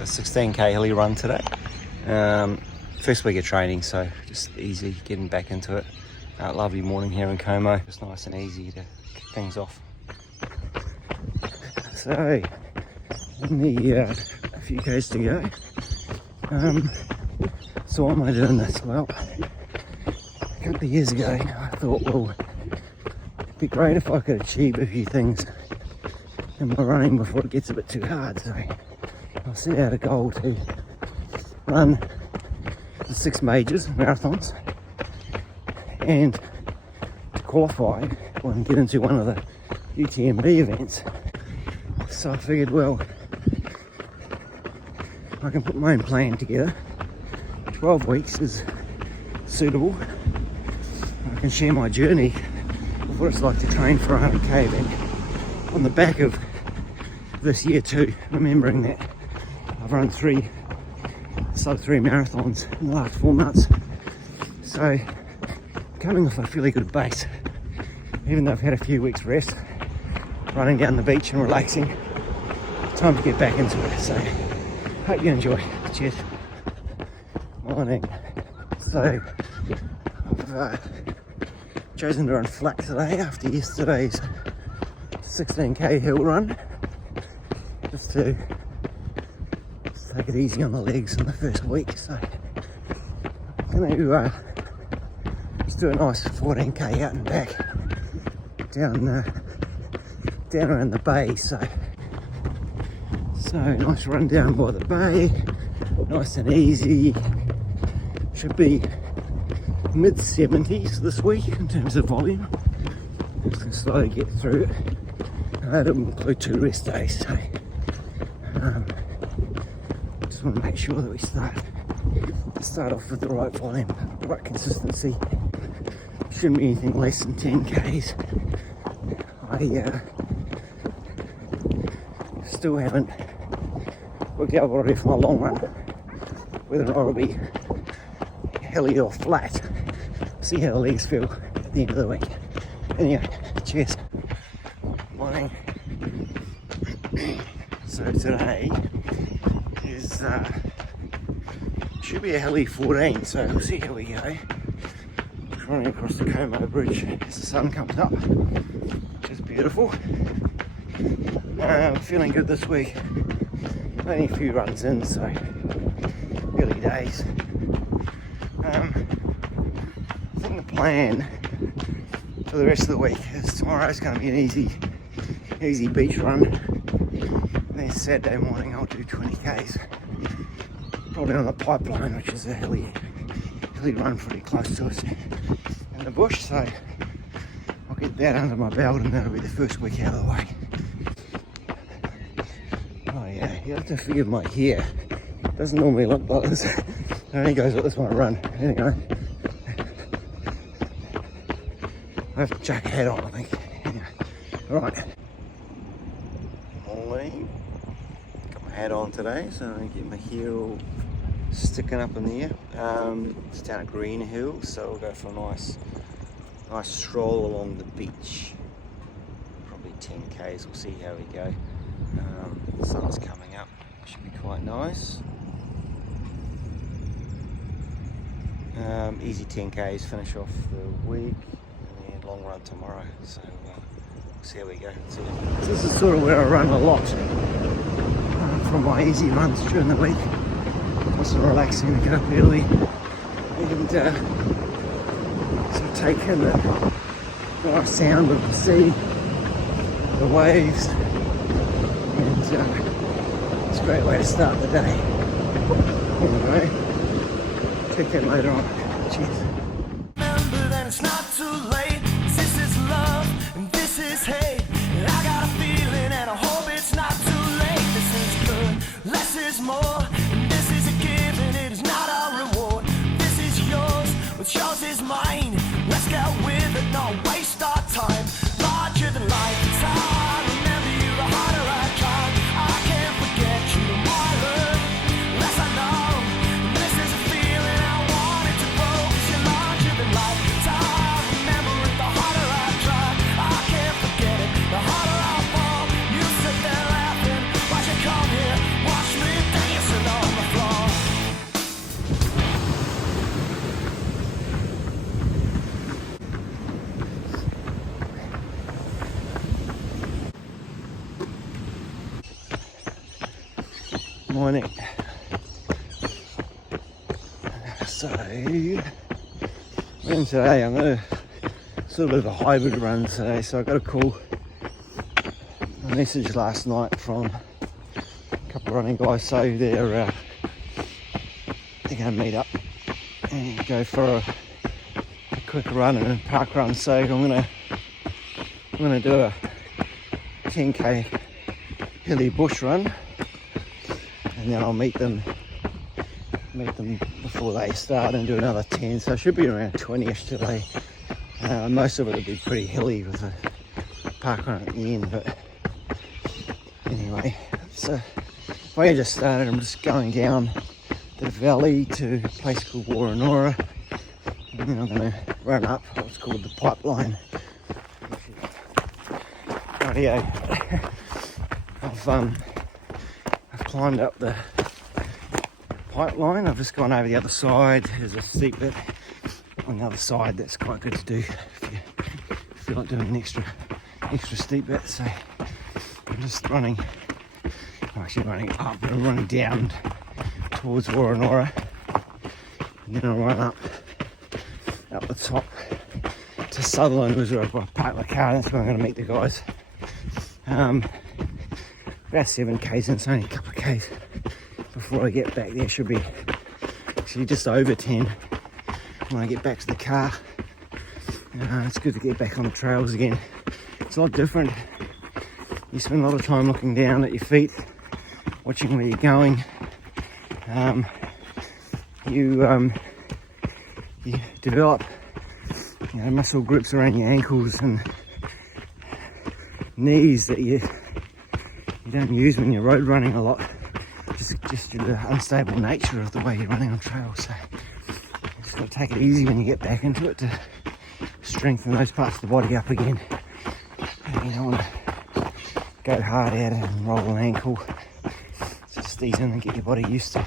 a 16k hilly run today. First week of training, so just easy getting back into it. Lovely morning here in Como. Just nice and easy to kick things off. So, only a few k's to go. So why am I doing this? Well, a couple of years ago, I thought, well, it'd be great if I could achieve a few things in my running before it gets a bit too hard. So I set out a goal to run the 6 majors, marathons, and to qualify and get into one of the UTMB events. So I figured, well, I can put my own plan together. 12 weeks is suitable. I can share my journey of what it's like to train for a 100k event on the back of this year too, remembering that I've run 3 sub-3 marathons in the last 4 months. So coming off a fairly good base, even though I've had a few weeks rest, running down the beach and relaxing, time to get back into it. So hope you enjoy. Cheers. Morning. So I've chosen to run flat today after yesterday's 16k hill run, just to take it easy on the legs in the first week. So I'm going to just do a nice 14k out and back down around the bay. So nice run down by the bay, nice and easy. Should be mid 70s this week in terms of volume. Just going to slowly get through it. That'll include 2 rest days. So just want to make sure that we start off with the right volume, the right consistency. Shouldn't be anything less than 10 k's. I still haven't worked out what I'll do for my long run, whether or not it'll be hilly or flat. See how the legs feel at the end of the week. Anyway, cheers. Morning. So today is should be a hilly 14, so we'll see how we go. Just running across the Como Bridge as the sun comes up, which is beautiful. Feeling good this week. Only a few runs in, so early days. I think the plan for the rest of the week is tomorrow's going to be an easy beach run. And then Saturday morning I'll do 20 k's, probably on the pipeline, which is a hilly run pretty close to us in the bush. So I'll get that under my belt, and that'll be the first week out of the way. Oh yeah, you have to forgive my hair. It doesn't normally look like this. It only goes like this when I run. There you go. I have to chuck a hat on, I think. Anyway, alright. Morning. Got my hat on today, so I don't get my hair all sticking up in the air. It's down at Green Hill, so we'll go for a nice stroll along the beach. Probably 10 k's, we'll see how we go. The sun's coming up, should be quite nice. Easy 10 k's, finish off the week, and then long run tomorrow. So we'll see how we go. See you. This is sort of where I run a lot from my easy runs during the week. Also relaxing to get up early and sort of take in the nice sound of the sea, the waves, and it's a great way to start the day. Anyway, check that later on. Cheers. Remember that it's not too late. This is love and this is hate. And I got a feeling and I hope it's not too late. This is good, less is more. And this is a given, it is not a reward. This is yours, what's yours is mine. Let's get with it, not waste our time. Larger than life, it's how I remember you, the harder I try. I can't forget you, the more I learn, less I know. This is a feeling I wanted to grow, 'cause you my neck. So, running today, I'm going to sort of a bit of a hybrid run today. So I got a call, a message last night from a couple of running guys. So they're going to meet up and go for a quick run and a park run. So I'm going to do a 10k hilly bush run, and then I'll meet them before they start and do another 10. So it should be around 20ish today. Most of it will be pretty hilly with a park run at the end, but anyway, so I just started. I'm just going down the valley to a place called Tarawera, and then I'm going to run up what's called the pipeline. Rightio. I've climbed up the pipeline. I've just gone over the other side. There's a steep bit on the other side that's quite good to do if you feel like doing an extra steep bit. So I'm just running up, but I'm running down towards Tarawera, and then I'll run up the top to Sutherland, which is where I've parked my car. That's where I'm going to meet the guys. About 7 k's, and it's only a couple of k's before I get back there. Should be actually just over 10 when I get back to the car. It's good to get back on the trails again. It's a lot different. You spend a lot of time looking down at your feet, watching where you're going. You develop muscle grips around your ankles and knees that you don't use when you're road running a lot, just due to the unstable nature of the way you're running on trails. So you just got to take it easy when you get back into it to strengthen those parts of the body up again. You don't want to go hard at it and roll an ankle. Just ease in and get your body used to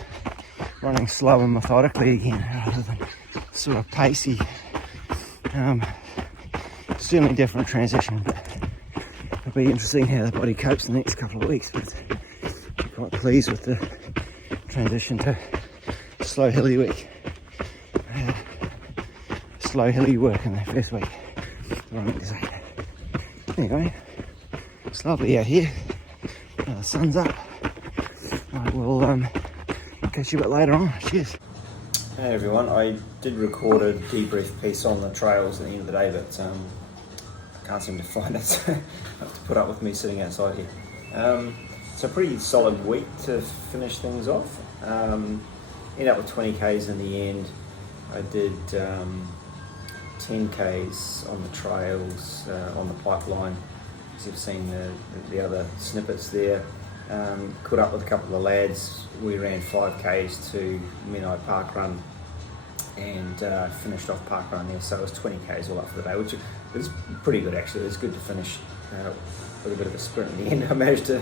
running slow and methodically again, rather than sort of pacey. Certainly different transition, but it'll be interesting how the body copes the next couple of weeks. But I'm quite pleased with the transition to slow hilly week. Slow hilly work in the first week. Anyway, it's lovely out here. The sun's up. I will catch you a bit later on. Cheers. Hey everyone, I did record a debrief piece on the trails at the end of the day, but I can't seem to find it, so I have to put up with me sitting outside here. It's a pretty solid week to finish things off. Ended up with 20 k's in the end. I did 10 k's on the trails, on the pipeline, as you've seen the other snippets there. Caught up with a couple of the lads. We ran 5 k's to Menai Park Run and finished off Park Run there, so it was 20 k's all up for the day, which is pretty good actually. It was good to finish with a bit of a sprint in the end. I managed to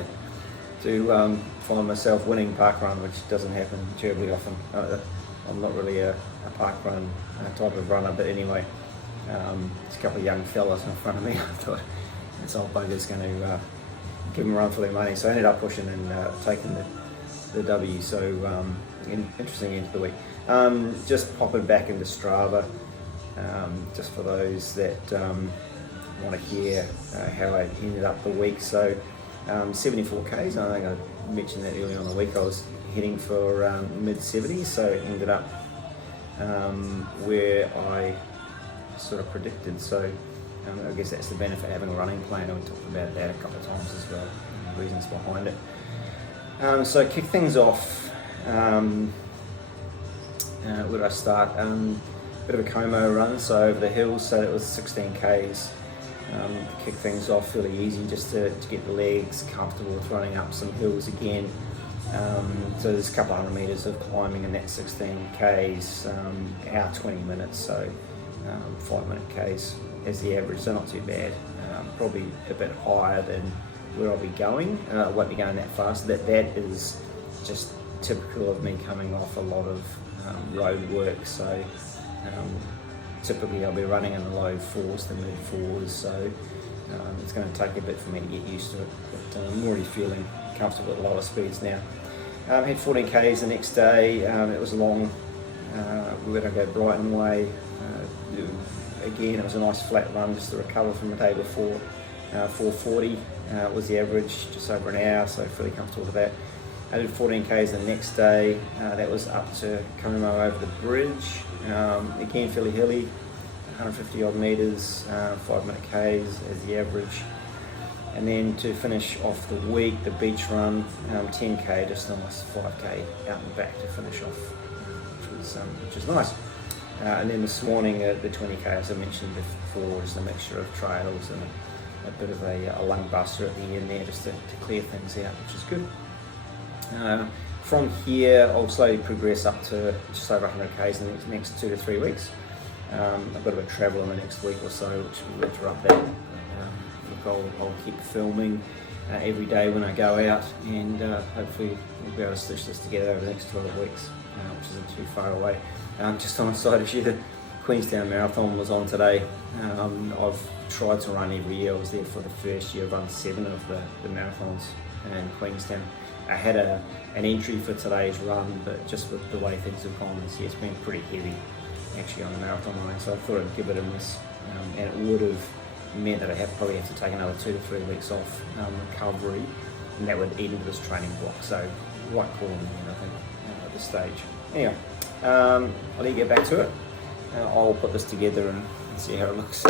find myself winning Park Run, which doesn't happen terribly often. I'm not really a Park Run type of runner, but anyway, there's a couple of young fellas in front of me. I thought this old bugger's going to give them a run for their money, so I ended up pushing and taking the W. So interesting end of the week. Just popping back into Strava, just for those that want to hear how I ended up the week. So 74 k's, I think I mentioned that earlier on the week. I was heading for mid-70s, so it ended up where I sort of predicted. So I guess that's the benefit of having a running plan, and we talked about that a couple of times as well, the reasons behind it. So kick things off, where did I start? Bit of a Como run, so over the hills, so it was 16 k's. To kick things off fairly easy, just to get the legs comfortable with running up some hills again. So there's a couple of 100 metres of climbing in that 16 k's, hour 20 minutes, so 5 minute k's as the average, so not too bad. Probably a bit higher than where I'll be going. I won't be going that fast. That is just typical of me coming off a lot of road work, so typically I'll be running in the low 4s to mid 4s, so it's going to take a bit for me to get used to it, but I'm already feeling comfortable at lower speeds now. Had 14 k's the next day. It was long. We were going to go Brighton way. Again, it was a nice flat run just to recover from the day before. 4:40 was the average, just over an hour, so fairly comfortable with that. I did 14 k's the next day. That was up to Como over the bridge. Again, fairly hilly, 150 odd metres, 5-minute k's as the average. And then to finish off the week, the beach run, 10k, just a nice 5k out and back to finish off, which was nice. And then this morning, the 20k, as I mentioned before, just a mixture of trails and a bit of a lung buster at the end there, just to clear things out, which is good. From here, I'll slowly progress up to just over 100 k's in the next 2 to 3 weeks. I've got a bit of travel in the next week or so, which will interrupt that. I'll keep filming every day when I go out, and hopefully we'll be able to stitch this together over the next 12 weeks, which isn't too far away. Just on the side issue, the Queenstown Marathon was on today. I've tried to run every year. I was there for the first year. I've run 7 of the marathons in Queenstown. I had an entry for today's run, but just with the way things have gone this year, it's been pretty heavy actually on the marathon running, so I thought I'd give it a miss, and it would have meant that I probably have to take another 2 to 3 weeks off recovery, and that would eat into this training block, so right call in there, I think, at this stage. Anyway, I'll let you get back to it. I'll put this together and see how it looks.